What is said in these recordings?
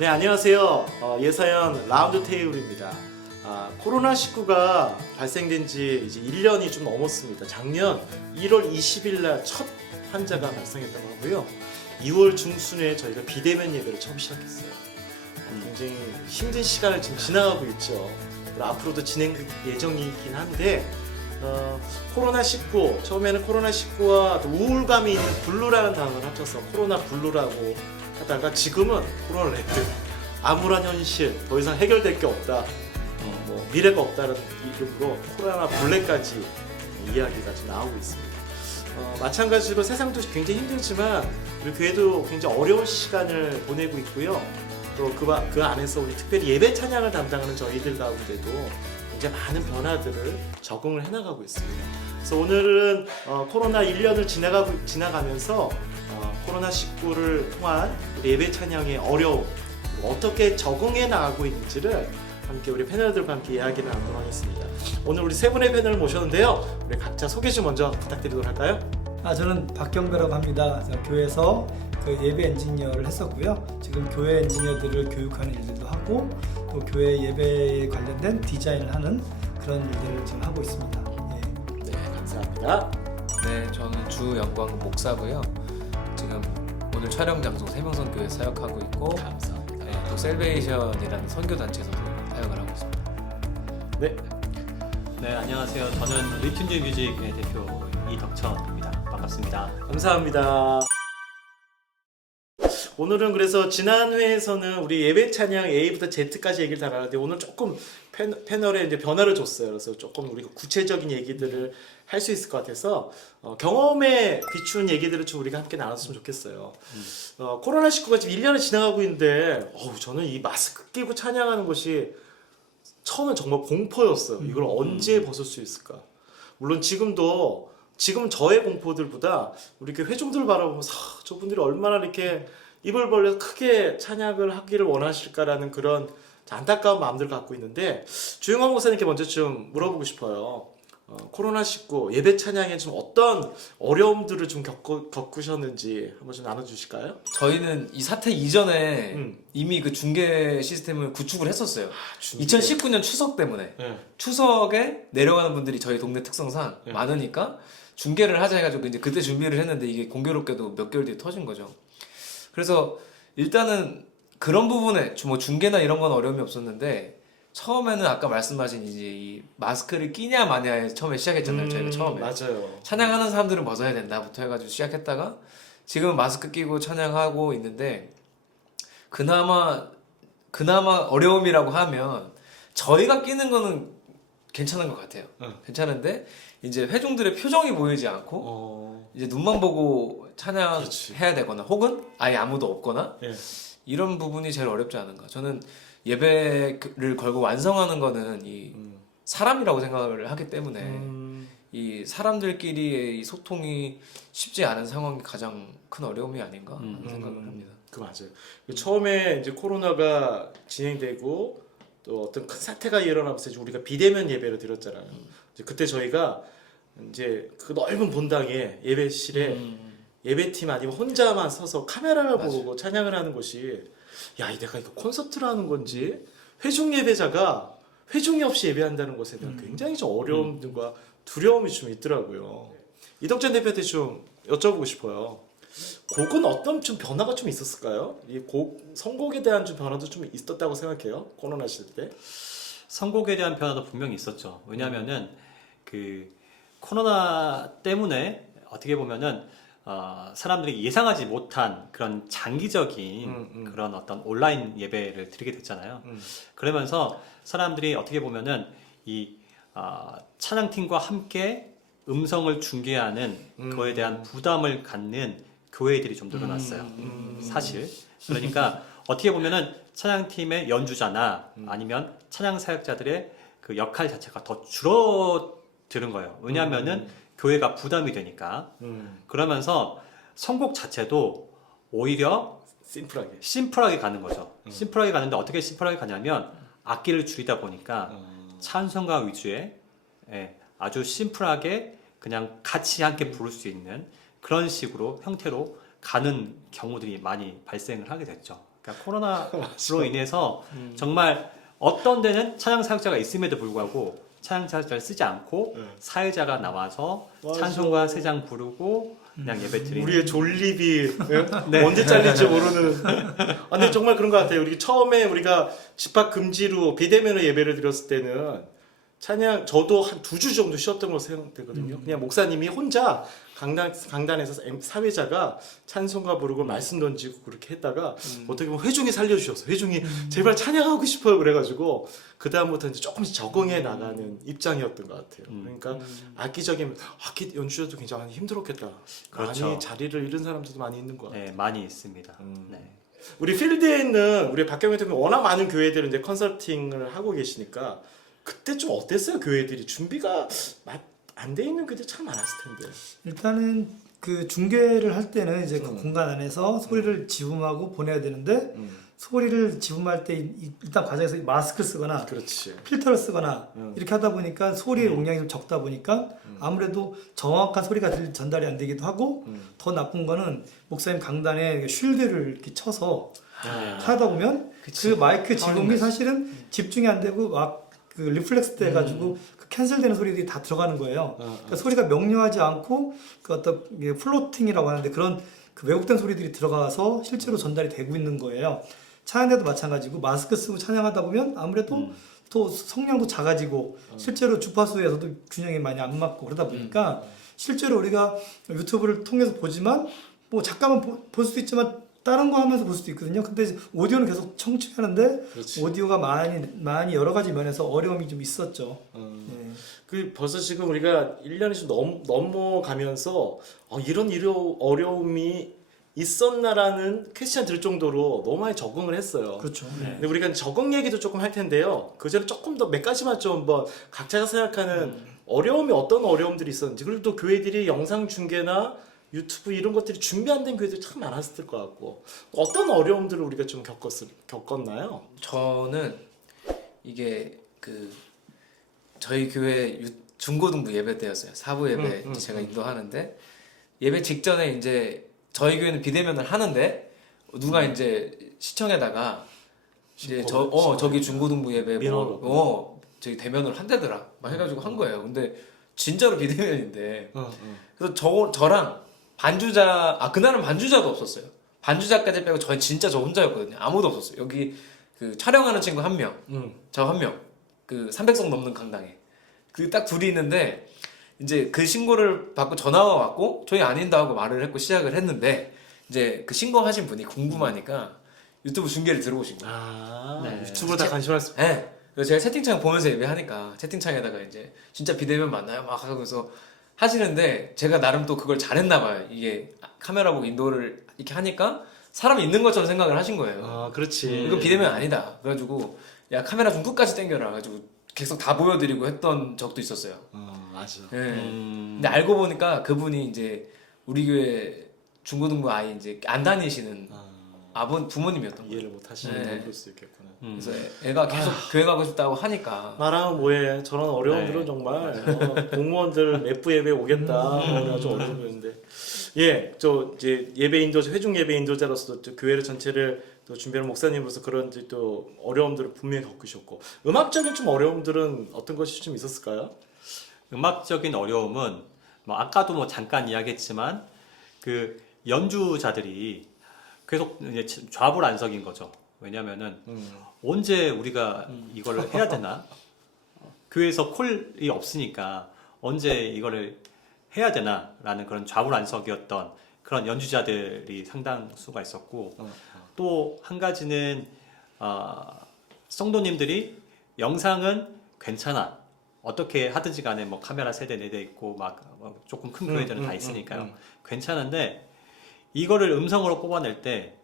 네, 안녕하세요. 예사연 라운드 테이블입니다. 코로나19가 발생된 지 이제 1년이 좀 넘었습니다. 작년 1월 20일 날 첫 환자가 발생했다고 하고요. 2월 중순에 저희가 비대면 예배를 처음 시작했어요. 굉장히 힘든 시간을 지금 지나가고 있죠. 그리고 앞으로도 진행 예정이긴 한데 코로나19, 처음에는 코로나19와 우울감이 있는 블루라는 단어를 합쳐서 코로나 블루라고 하다가 지금은 코로나 레드, 암울한 현실, 더 이상 해결될 게 없다, 미래가 없다는 이름으로 코로나 블랙까지 이야기가 지금 나오고 있습니다. 마찬가지로 세상도 굉장히 힘들지만 우리 교회도 굉장히 어려운 시간을 보내고 있고요. 또 그 안에서 우리 특별히 예배 찬양을 담당하는 저희들 가운데도 굉장히 많은 변화들을 적응을 해나가고 있습니다. 그래서 오늘은 코로나 1년을 지나가면서 코로나19를 통한 우리 예배 찬양의 어려움, 어떻게 적응해 나가고 있는지를 함께 우리 패널들과 함께 이야기를 나누도록 하겠습니다. 오늘 우리 세 분의 패널을 모셨는데요. 우리 각자 소개 좀 먼저 부탁드리도록 할까요? 저는 박경배라고 합니다. 교회에서 그 예배 엔지니어를 했었고요. 지금 교회 엔지니어들을 교육하는 일들도 하고 또 교회 예배에 관련된 디자인을 하는 그런 일들을 지금 하고 있습니다. 네, 감사합니다. 네, 저는 주영광 목사고요. 지금 오늘 촬영 장소 세명선교회 사역하고 있고, 감사합니다. 네, 또 셀베이션이라는 선교 단체에서도 사역을 하고 있습니다. 네, 네, 안녕하세요. 저는 리튠즈 뮤직의 대표 이덕천입니다. 반갑습니다. 감사합니다. 오늘은 그래서 지난 회에서는 우리 예배 찬양 A부터 Z까지 얘기를 다 나눴는데 오늘 조금 패널에 이제 변화를 줬어요. 그래서 조금 우리가 구체적인 얘기들을 할 수 있을 것 같아서 경험에 비춘 얘기들을 좀 우리가 함께 나눴으면 좋겠어요. 코로나19가 지금 1년을 지나가고 있는데 저는 이 마스크 끼고 찬양하는 것이 처음엔 정말 공포였어요. 이걸 언제 벗을 수 있을까? 물론 지금 저의 공포들보다 우리 이렇게 회중들을 바라보면서 저분들이 얼마나 이렇게 입을 벌려서 크게 찬양을 하기를 원하실까라는 그런 안타까운 마음들을 갖고 있는데, 주영광 목사님께 먼저 좀 물어보고 싶어요. 코로나19 예배 찬양에 좀 어떤 어려움들을 좀 겪으셨는지 한번 좀 나눠주실까요? 저희는 이 사태 이전에 이미 그 중계 시스템을 구축을 했었어요. 2019년 추석 때문에. 네. 추석에 내려가는 분들이 저희 동네 특성상 네. 많으니까 중계를 하자 해가지고 이제 그때 준비를 했는데 이게 공교롭게도 몇 개월 뒤에 터진 거죠. 그래서 일단은 그런 부분에 뭐 중계나 이런 건 어려움이 없었는데, 처음에는 아까 말씀하신 이제 이 마스크를 끼냐 마냐에 처음에 시작했잖아요. 저희가 처음에 맞아요. 찬양하는 사람들은 벗어야 된다부터 해가지고 시작했다가 지금은 마스크 끼고 찬양하고 있는데, 그나마 어려움이라고 하면 저희가 끼는 거는 괜찮은 것 같아요. 괜찮은데 이제 회중들의 표정이 보이지 않고 이제 눈만 보고 찬양해야 되거나 혹은 아예 아무도 없거나 이런 부분이 제일 어렵지 않은가. 저는 예배를 걸고 완성하는 거는 이 사람이라고 생각을 하기 때문에 이 사람들끼리의 이 소통이 쉽지 않은 상황이 가장 큰 어려움이 아닌가 하는 생각을 합니다. 그 맞아요. 처음에 이제 코로나가 진행되고 또 어떤 큰 사태가 일어나면서 이제 우리가 비대면 예배를 드렸잖아요. 이제 그때 저희가 이제 그 넓은 본당에 예배실에 예배팀 아니면 혼자만 서서 카메라를 보고 찬양을 하는 것이, 내가 이거 콘서트를 하는 건지 회중 예배자가 회중이 없이 예배한다는 것에 대한 굉장히 좀 어려움과 두려움이 좀 있더라고요. 이덕전 대표한테 좀 여쭤보고 싶어요. 곡은 어떤 좀 변화가 좀 있었을까요? 이 선곡에 대한 좀 변화도 좀 있었다고 생각해요. 코로나 시대 때. 선곡에 대한 변화도 분명히 있었죠. 왜냐하면은 그 코로나 때문에 어떻게 보면은 사람들이 예상하지 못한 그런 장기적인 그런 어떤 온라인 예배를 드리게 됐잖아요. 그러면서 사람들이 어떻게 보면은 이 찬양팀과 함께 음성을 중계하는 그거에 대한 부담을 갖는 교회들이 좀 늘어났어요. 사실. 그러니까 어떻게 보면은 찬양팀의 연주자나 아니면 찬양 사역자들의 그 역할 자체가 더 줄어드는 거예요. 왜냐하면은 교회가 부담이 되니까. 그러면서 선곡 자체도 오히려 심플하게 가는 거죠. 심플하게 가는데 어떻게 심플하게 가냐면 악기를 줄이다 보니까 찬송가 위주의 아주 심플하게 그냥 같이 함께 부를 수 있는 그런 식으로 형태로 가는 경우들이 많이 발생을 하게 됐죠. 그러니까 코로나로 인해서 정말 어떤 데는 찬양 사역자가 있음에도 불구하고 찬양 사역자를 쓰지 않고 네. 사회자가 나와서 맞아. 찬송가 3장 부르고 그냥 예배 드리는 우리의 졸립이 네. 언제 잘릴지 모르는. 아, 근데 정말 그런 것 같아요. 우리 처음에 우리가 집합 금지로 비대면으로 예배를 드렸을 때는 찬양 저도 한 2주 정도 쉬었던 걸로 생각되거든요. 그냥 목사님이 혼자 강단에서 사회자가 찬송가 부르고 말씀 던지고 그렇게 했다가 어떻게 보면 회중이 살려주셨어. 회중이 제발 찬양하고 싶어요. 그래가지고 그 다음부터 이제 조금씩 적응해 나가는 입장이었던 것 같아요. 그러니까 악기 연주자도 굉장히 힘들었겠다. 그렇죠. 많이 자리를 잃은 사람들도 많이 있는 것 같아요. 네, 많이 있습니다. 네. 우리 필드에 있는 우리 박경희 대표님 워낙 많은 교회들은 이제 컨설팅을 하고 계시니까 그때 좀 어땠어요? 교회들이 준비가 안 돼 있는 교회들 참 많았을 텐데. 일단은 그 중계를 할 때는 이제 그 공간 안에서 소리를 지음하고 보내야 되는데 소리를 지음할 때 일단 과정에서 마스크를 쓰거나 그렇지. 필터를 쓰거나 이렇게 하다 보니까 소리의 용량이 좀 적다 보니까 아무래도 정확한 소리가 전달이 안 되기도 하고 더 나쁜 거는 목사님 강단에 쉴드를 이렇게 쳐서 하다 보면 그 마이크 지음이 사실은 집중이 안 되고 막 그 리플렉스 돼 가지고 그 캔슬되는 소리들이 다 들어가는 거예요. 그러니까 소리가 명료하지 않고 그 어떤 플로팅이라고 하는데 그런 그 왜곡된 소리들이 들어가서 실제로 전달이 되고 있는 거예요. 찬양대도 마찬가지고 마스크 쓰고 찬양하다 보면 아무래도 또 성량도 작아지고 실제로 주파수에서도 균형이 많이 안 맞고 그러다 보니까 실제로 우리가 유튜브를 통해서 보지만 뭐 잠깐만 볼 수도 있지만 다른 거 하면서 볼 수도 있거든요. 근데 이제 오디오는 계속 청취하는데 그렇지. 오디오가 많이 여러 가지 면에서 어려움이 좀 있었죠. 네. 그 벌써 지금 우리가 1년이 좀 넘어가면서 이런 어려움이 있었나라는 퀘스천 들 정도로 너무 많이 적응을 했어요. 그렇죠. 근데 우리가 적응 얘기도 조금 할 텐데요. 그 전에 조금 더 몇 가지만 좀 한번 각자가 생각하는 어려움이 어떤 어려움들이 있었는지, 그리고 또 교회들이 영상 중계나 유튜브 이런 것들이 준비 안 된 교회들이 참 많았을 것 같고, 어떤 어려움들을 우리가 좀 겪었나요? 저는 이게 그 저희 교회 중고등부 예배 때였어요. 사부 예배 이제 제가 인도하는데 예배 직전에 이제 저희 교회는 비대면을 하는데 누가 이제 시청에다가 이제 저기 중고등부 예배 저기 대면을 한대더라 막 해가지고 한 거예요. 근데 진짜로 비대면인데 그래서 저랑 반주자 그날은 반주자도 없었어요. 반주자까지 빼고 저희 진짜 저 혼자였거든요. 아무도 없었어요. 여기 그 촬영하는 친구 1명, 저 1명, 그 300석 넘는 강당에 그 딱 둘이 있는데 이제 그 신고를 받고 전화가 왔고 저희 아닌다 하고 말을 했고 시작을 했는데 이제 그 신고하신 분이 궁금하니까 유튜브 중계를 들어오신 거예요. 네. 유튜브로 다 관심을 했어요. 네. 그래서 제가 채팅창 보면서 예배하니까 채팅창에다가 이제 진짜 비대면 맞나요? 막 하면서 하시는데 제가 나름 또 그걸 잘했나 봐요. 이게 카메라 보고 인도를 이렇게 하니까 사람이 있는 것처럼 생각을 하신 거예요. 그렇지. 이거 비대면 아니다. 그래가지고 야 카메라 좀 끝까지 당겨라. 가지고 계속 다 보여드리고 했던 적도 있었어요. 맞아. 네. 근데 알고 보니까 그분이 이제 우리 교회 중고등부 아이 이제 안 다니시는 부모님이었던 거예요. 이해를 못 하시는 네. 그럴 수 있겠구나. 그래서 애가 계속 교회 가고 싶다고 하니까 말하면 뭐해. 저런 어려움들은 네. 정말 공무원들 매부 예배 오겠다. 그래가 좀 어려운데. 예, 저 이제 예배 인도자, 회중 예배 인도자로서 또 교회를 전체를 또 준비하는 목사님으로서 그런 이제 또 어려움들을 분명히 겪으셨고, 음악적인 좀 어려움들은 어떤 것이 좀 있었을까요? 음악적인 어려움은 뭐 아까도 뭐 잠깐 이야기했지만 그 연주자들이 계속 이제 좌불안석인 거죠. 왜냐면은 언제 우리가 이거를 해야 되나? 교회에서 콜이 없으니까 언제 이거를 해야 되나라는 그런 좌불안석이었던 그런 연주자들이 상당수가 있었고, 또 한 가지는 성도님들이 영상은 괜찮아, 어떻게 하든지 간에 뭐 카메라 3대 4대 있고 막 조금 큰 교회들은 다 있으니까요. 괜찮은데 이거를 음성으로 뽑아낼 때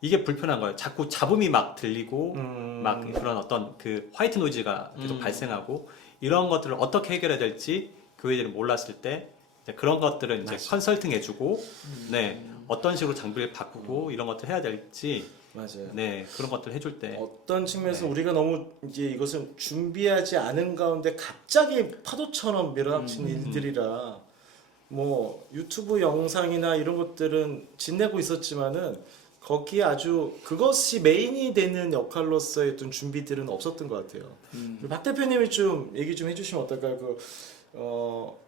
이게 불편한 거예요. 자꾸 잡음이 막 들리고 막 그런 어떤 그 화이트 노이즈가 계속 발생하고, 이런 것들을 어떻게 해결해야 될지 교회들이 몰랐을 때 이제 그런 것들을 이제 컨설팅 해주고 네, 어떤 식으로 장비를 바꾸고 이런 것들 해야 될지 맞아요. 네, 그런 것들 해줄 때 어떤 측면에서 우리가 너무 이제 이것을 준비하지 않은 가운데 갑자기 파도처럼 밀어닥친 일들이라 뭐 유튜브 영상이나 이런 것들은 지내고 있었지만은 거기에 아주 그것이 메인이 되는 역할로서의 어떤 준비들은 없었던 것 같아요. 박 대표님이 좀 얘기 좀 해주시면 어떨까요?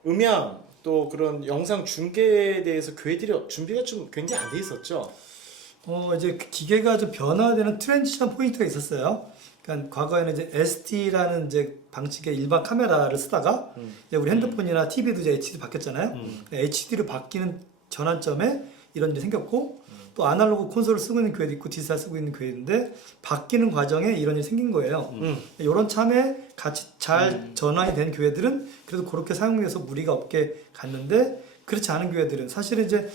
음향 또 그런 영상 중계에 대해서 교회들이 준비가 좀 굉장히 안 돼 있었죠. 이제 그 기계가 좀 변화되는 트랜지션 포인트가 있었어요. 그러니까 과거에는 이제 ST라는 이제 방식의 일반 카메라를 쓰다가 이제 우리 핸드폰이나 TV도 이제 HD 바뀌었잖아요. HD로 바뀌는 전환점에 이런 일이 생겼고 또 아날로그 콘솔을 쓰고 있는 교회도 있고 디지털 쓰고 있는 교회인데 바뀌는 과정에 이런 일이 생긴 거예요. 이런 참에 같이 잘 전환이 된 교회들은 그래도 그렇게 사용돼서 무리가 없게 갔는데 그렇지 않은 교회들은 사실은 이제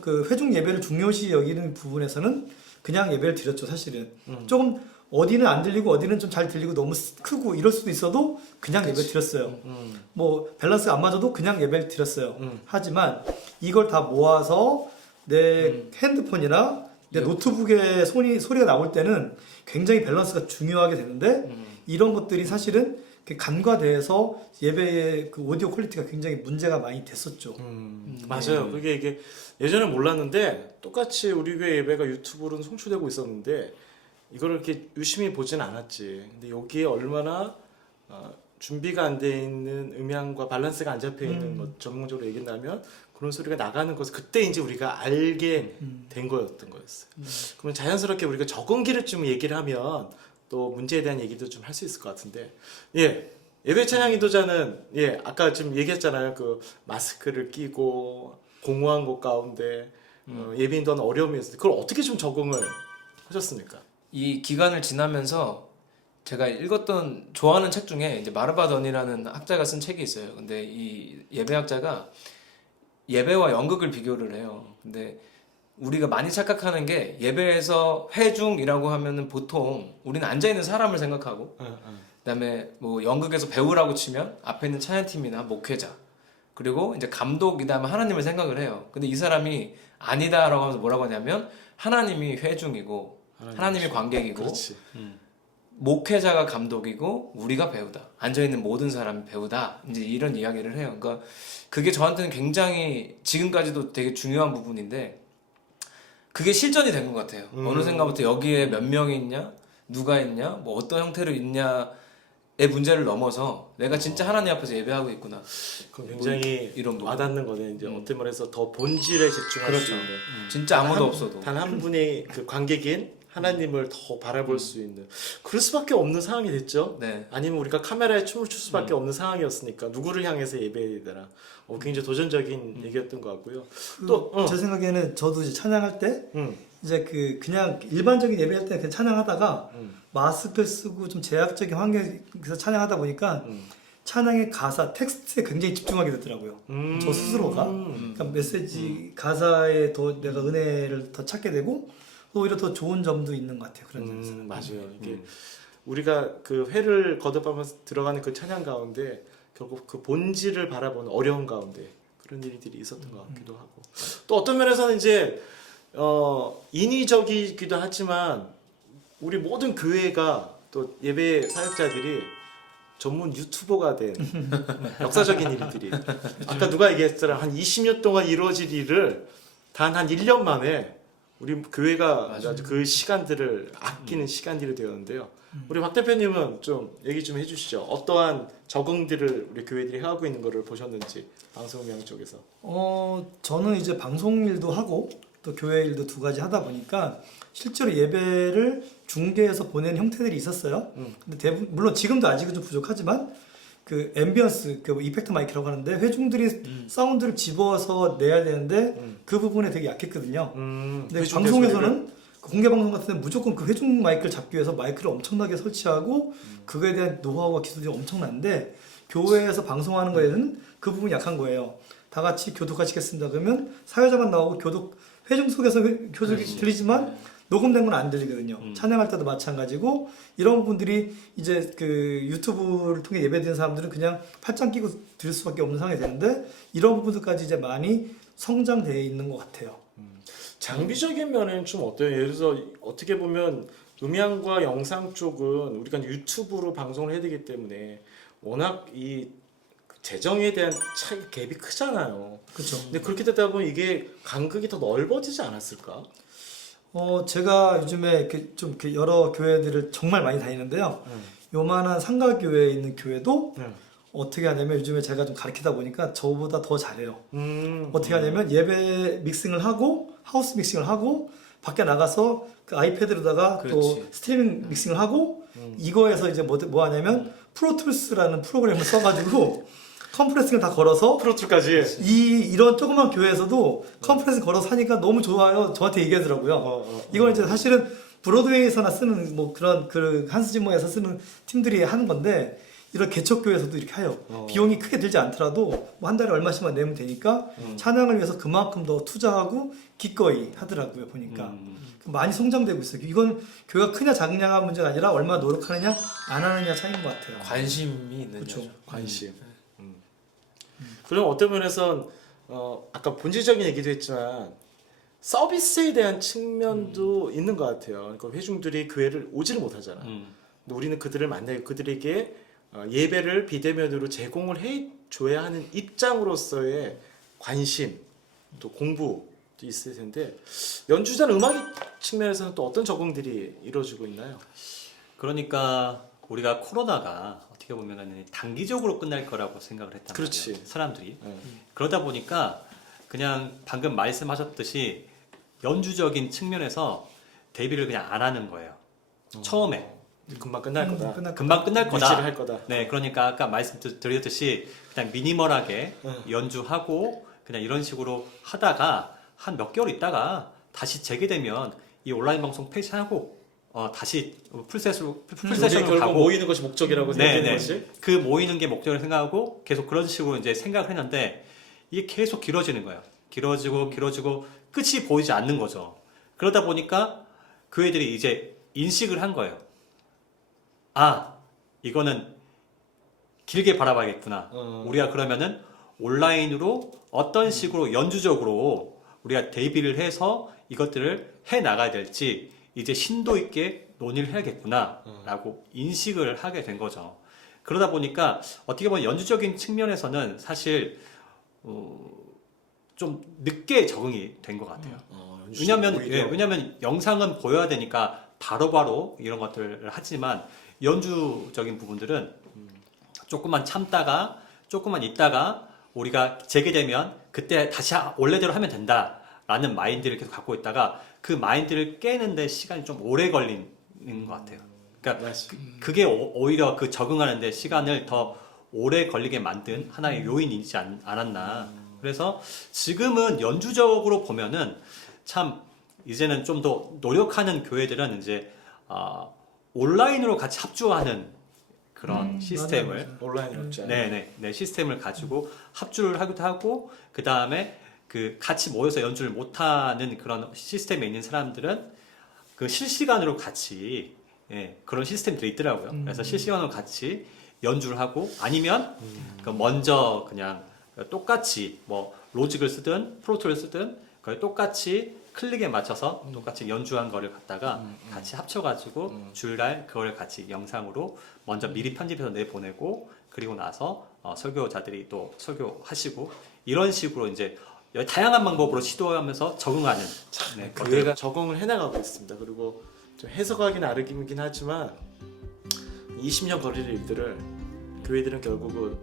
그 회중 예배를 중요시 여기는 부분에서는 그냥 예배를 드렸죠. 사실은 조금 어디는 안 들리고 어디는 좀 잘 들리고 너무 크고 이럴 수도 있어도 그냥 예배 드렸어요. 뭐 밸런스가 안 맞아도 그냥 예배를 드렸어요. 하지만 이걸 다 모아서 내 핸드폰이나 내 노트북에 소리가 나올 때는 굉장히 밸런스가 중요하게 되는데 이런 것들이 사실은 간과돼서 예배의 그 오디오 퀄리티가 굉장히 문제가 많이 됐었죠. 맞아요. 그게 이게 예전에 몰랐는데 똑같이 우리 교회 예배가 유튜브로는 송출되고 있었는데 이거를 이렇게 유심히 보진 않았지. 근데 여기에 얼마나 준비가 안 돼 있는 음향과 밸런스가 안 잡혀 있는 것 전문적으로 얘기한다면 그런 소리가 나가는 것을 그때 이제 우리가 알게 된 거였던 거였어요. 그러면 자연스럽게 우리가 적응기를 좀 얘기를 하면 또 문제에 대한 얘기도 좀 할 수 있을 것 같은데 예배 찬양 인도자는 아까 좀 얘기했잖아요. 그 마스크를 끼고 공허한 곳 가운데 예배 인도하는 어려움이 있었는데 그걸 어떻게 좀 적응을 하셨습니까? 이 기간을 지나면서 제가 읽었던 좋아하는 책 중에 이제 마르바던이라는 학자가 쓴 책이 있어요. 근데 이 예배학자가 예배와 연극을 비교를 해요. 근데 우리가 많이 착각하는 게 예배에서 회중이라고 하면은 보통 우리는 앉아 있는 사람을 생각하고 그다음에 뭐 연극에서 배우라고 치면 앞에 있는 찬양팀이나 목회자 그리고 이제 감독 그다음에 하나님을 생각을 해요. 근데 이 사람이 아니다라고 하면서 뭐라고 하냐면 하나님이 회중이고 하나님이 관객이고 그렇지. 목회자가 감독이고 우리가 배우다. 앉아있는 모든 사람이 배우다. 이제 이런 이야기를 해요. 그러니까 그게 저한테는 굉장히 지금까지도 되게 중요한 부분인데 그게 실전이 된 것 같아요. 어느 순간부터 여기에 몇 명이 있냐, 누가 있냐, 뭐 어떤 형태로 있냐의 문제를 넘어서 내가 진짜 하나님 앞에서 예배하고 있구나. 그럼 굉장히 이런 부분. 와닿는 거네. 이제 어떤 말해서 더 본질에 집중할 그렇죠. 수 있는. 진짜 아무도 없어도. 단 한 분의 그 관객인 하나님을 더 바라볼 수 있는 그럴 수밖에 없는 상황이 됐죠. 네. 아니면 우리가 카메라에 춤을 출 수밖에 없는 상황이었으니까 누구를 향해서 예배해야 되나. 굉장히 도전적인 얘기였던 것 같고요. 또 제 생각에는 저도 이제 찬양할 때 이제 그냥 일반적인 예배할 때 그냥 찬양하다가 마스크 쓰고 좀 제약적인 환경에서 찬양하다 보니까 찬양의 가사, 텍스트에 굉장히 집중하게 되더라고요. 저 스스로가 그러니까 메시지 가사에 더 내가 은혜를 더 찾게 되고 오히려 더 좋은 점도 있는 것 같아요. 그런 점에서. 맞아요. 이게 우리가 그 회를 거듭하면서 들어가는 그 찬양 가운데 결국 그 본질을 바라보는 어려운 가운데 그런 일들이 있었던 것 같기도 하고 또 어떤 면에서는 이제 인위적이기도 하지만 우리 모든 교회가 또 예배 사역자들이 전문 유튜버가 된 역사적인 일들이 아까 누가 얘기했잖아 한 20년 동안 이루어질 일을 단 한 1년 만에 우리 교회가 아주 그 시간들을 아끼는 시간들이 되었는데요. 우리 박 대표님은 좀 얘기 좀 해주시죠. 어떠한 적응들을 우리 교회들이 하고 있는 거를 보셨는지 방송명 쪽에서. 저는 이제 방송 일도 하고 또 교회 일도 두 가지 하다 보니까 실제로 예배를 중계해서 보내는 형태들이 있었어요. 근데 대부분 물론 지금도 아직은 좀 부족하지만 그 앰비언스 그 이펙트 마이크라고 하는데 회중들이 사운드를 집어서 내야 되는데 그 부분에 되게 약했거든요. 근데 방송에서는 공개 방송 같은 데는 무조건 그 회중 마이크를 잡기 위해서 마이크를 엄청나게 설치하고 그거에 대한 노하우와 기술이 엄청난데 교회에서 방송하는 거에는 그 부분이 약한 거예요. 다 같이 교독하시겠습니다. 그러면 사회자만 나오고 회중 속에서 교독이 들리지만 녹음된 건 안 들리거든요. 찬양할 때도 마찬가지고 이런 부분들이 이제 그 유튜브를 통해 예배드리는 사람들은 그냥 팔짱 끼고 들을 수밖에 없는 상황이 되는데 이런 부분들까지 이제 많이 성장되어 있는 것 같아요. 장비적인 면은 좀 어때요? 예를 들어서 어떻게 보면 음향과 영상 쪽은 우리가 유튜브로 방송을 해야 되기 때문에 워낙 이 재정에 대한 차이 갭이 크잖아요. 그렇죠. 근데 그렇게 되다 보면 이게 간극이 더 넓어지지 않았을까? 제가 요즘에 이렇게 좀 이렇게 여러 교회들을 정말 많이 다니는데요. 요만한 상가교회에 있는 교회도 어떻게 하냐면 요즘에 제가 좀 가르치다 보니까 저보다 더 잘해요. 어떻게 하냐면 예배 믹싱을 하고 하우스 믹싱을 하고 밖에 나가서 그 아이패드로다가 또 그렇지. 스트리밍 믹싱을 하고 이거에서 이제 뭐 하냐면 프로툴스라는 프로그램을 써가지고 컴프레싱을 다 걸어서 프로툴까지. 이런 조그만 교회에서도 컴프레싱 걸어서 하니까 너무 좋아요. 저한테 얘기하더라고요. 이건 이제 사실은 브로드웨이에서나 쓰는 뭐 그런 그 한스 지머에서 쓰는 팀들이 하는 건데 이런 개척교회에서도 이렇게 해요. 비용이 크게 들지 않더라도 뭐 한 달에 얼마씩만 내면 되니까 찬양을 위해서 그만큼 더 투자하고 기꺼이 하더라고요. 보니까 많이 성장되고 있어요. 이건 교회가 크냐 작냐가 문제가 아니라 얼마나 노력하느냐 안 하느냐 차이인 것 같아요. 관심이 있는 그렇죠. 거죠. 관심. 그럼 어떤 면에선 아까 본질적인 얘기도 했지만 서비스에 대한 측면도 있는 것 같아요. 그러니까 회중들이 교회를 오지를 못하잖아. 근데 우리는 그들을 만나고 그들에게 예배를 비대면으로 제공을 해줘야 하는 입장으로서의 관심, 또 공부도 있을 텐데 연주자는 음악 측면에서는 또 어떤 적응들이 이루어지고 있나요? 그러니까 우리가 코로나가 어떻게 보면 단기적으로 끝날 거라고 생각을 했단 그렇지. 말이에요. 사람들이. 그러다 보니까 그냥 방금 말씀하셨듯이 연주적인 측면에서 데뷔를 그냥 안 하는 거예요. 처음에. 금방 끝날 거다. 금방 끝날 거다. 유지를 할 거다. 네, 그러니까 아까 말씀드렸듯이 그냥 미니멀하게 연주하고 그냥 이런 식으로 하다가 한 몇 개월 있다가 다시 재개되면 이 온라인 방송 폐지하고 다시 풀세션으로 결국 가고 모이는 것이 목적이라고 생각하는 것이. 그 모이는 게 목적을 생각하고 계속 그런 식으로 이제 생각을 했는데 이게 계속 길어지는 거예요. 길어지고 끝이 보이지 않는 거죠. 그러다 보니까 교회들이 이제 인식을 한 거예요. 아, 이거는 길게 바라봐야겠구나. 우리가 그러면은 온라인으로 어떤 식으로 연주적으로 우리가 데뷔를 해서 이것들을 해 나가야 될지 이제 심도 있게 논의를 해야겠구나 라고 인식을 하게 된 거죠. 그러다 보니까 어떻게 보면 연주적인 측면에서는 사실 좀 늦게 적응이 된 것 같아요. 왜냐면 영상은 보여야 되니까 바로바로 이런 것들을 하지만 연주적인 부분들은 조금만 참다가 조금만 있다가 우리가 재개되면 그때 다시 원래대로 하면 된다라는 마인드를 계속 갖고 있다가 그 마인드를 깨는데 시간이 좀 오래 걸리는 것 같아요. 그러니까 그게 오히려 그 적응하는데 시간을 더 오래 걸리게 만든 하나의 요인이지 않았나. 그래서 지금은 연주적으로 보면은 참 이제는 좀 더 노력하는 교회들은 이제 온라인으로 같이 합주하는 그런 시스템을 맞아요. 온라인 연주. 네, 시스템을 가지고 합주를 하기도 하고 그 다음에 그 같이 모여서 연주를 못하는 그런 시스템에 있는 사람들은 그 실시간으로 같이 그런 시스템들이 있더라고요. 그래서 실시간으로 같이 연주를 하고 아니면 그 먼저 그냥 똑같이 뭐 로직을 쓰든 프로툴을 쓰든 그걸 똑같이 클릭에 맞춰서 똑같이 연주한 거를 갖다가 같이 합쳐가지고 주일날 그걸 같이 영상으로 먼저 미리 편집해서 내보내고 그리고 나서 설교자들이 또 설교하시고 이런 식으로 이제 다양한 방법으로 시도하면서 적응하는 교회가 적응을 해나가고 있습니다. 그리고 좀 해석하기 나름이긴 하지만 20년 거리를 일들을 교회들은 결국은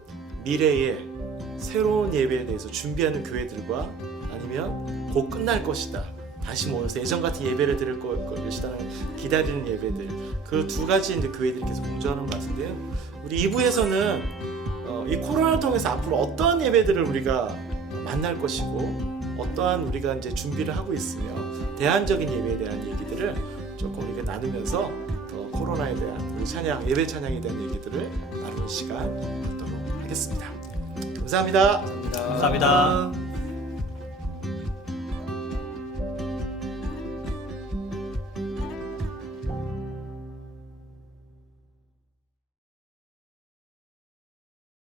미래의 새로운 예배에 대해서 준비하는 교회들과 아니면 곧 끝날 것이다. 다시 모여서 예전 같은 예배를 드릴 것이다는 기다리는 예배들 그 두 가지 이제 교회들이 계속 공존하는 것 같은데요. 우리 2부에서는 이 코로나를 통해서 앞으로 어떠한 예배들을 우리가 만날 것이고 어떠한 우리가 이제 준비를 하고 있으며 대안적인 예배에 대한 얘기들을 조금 우리가 나누면서 더 코로나에 대한 우리 찬양 예배 찬양에 대한 얘기들을 나누는 시간 갖도록 하겠습니다. 감사합니다. 감사합니다.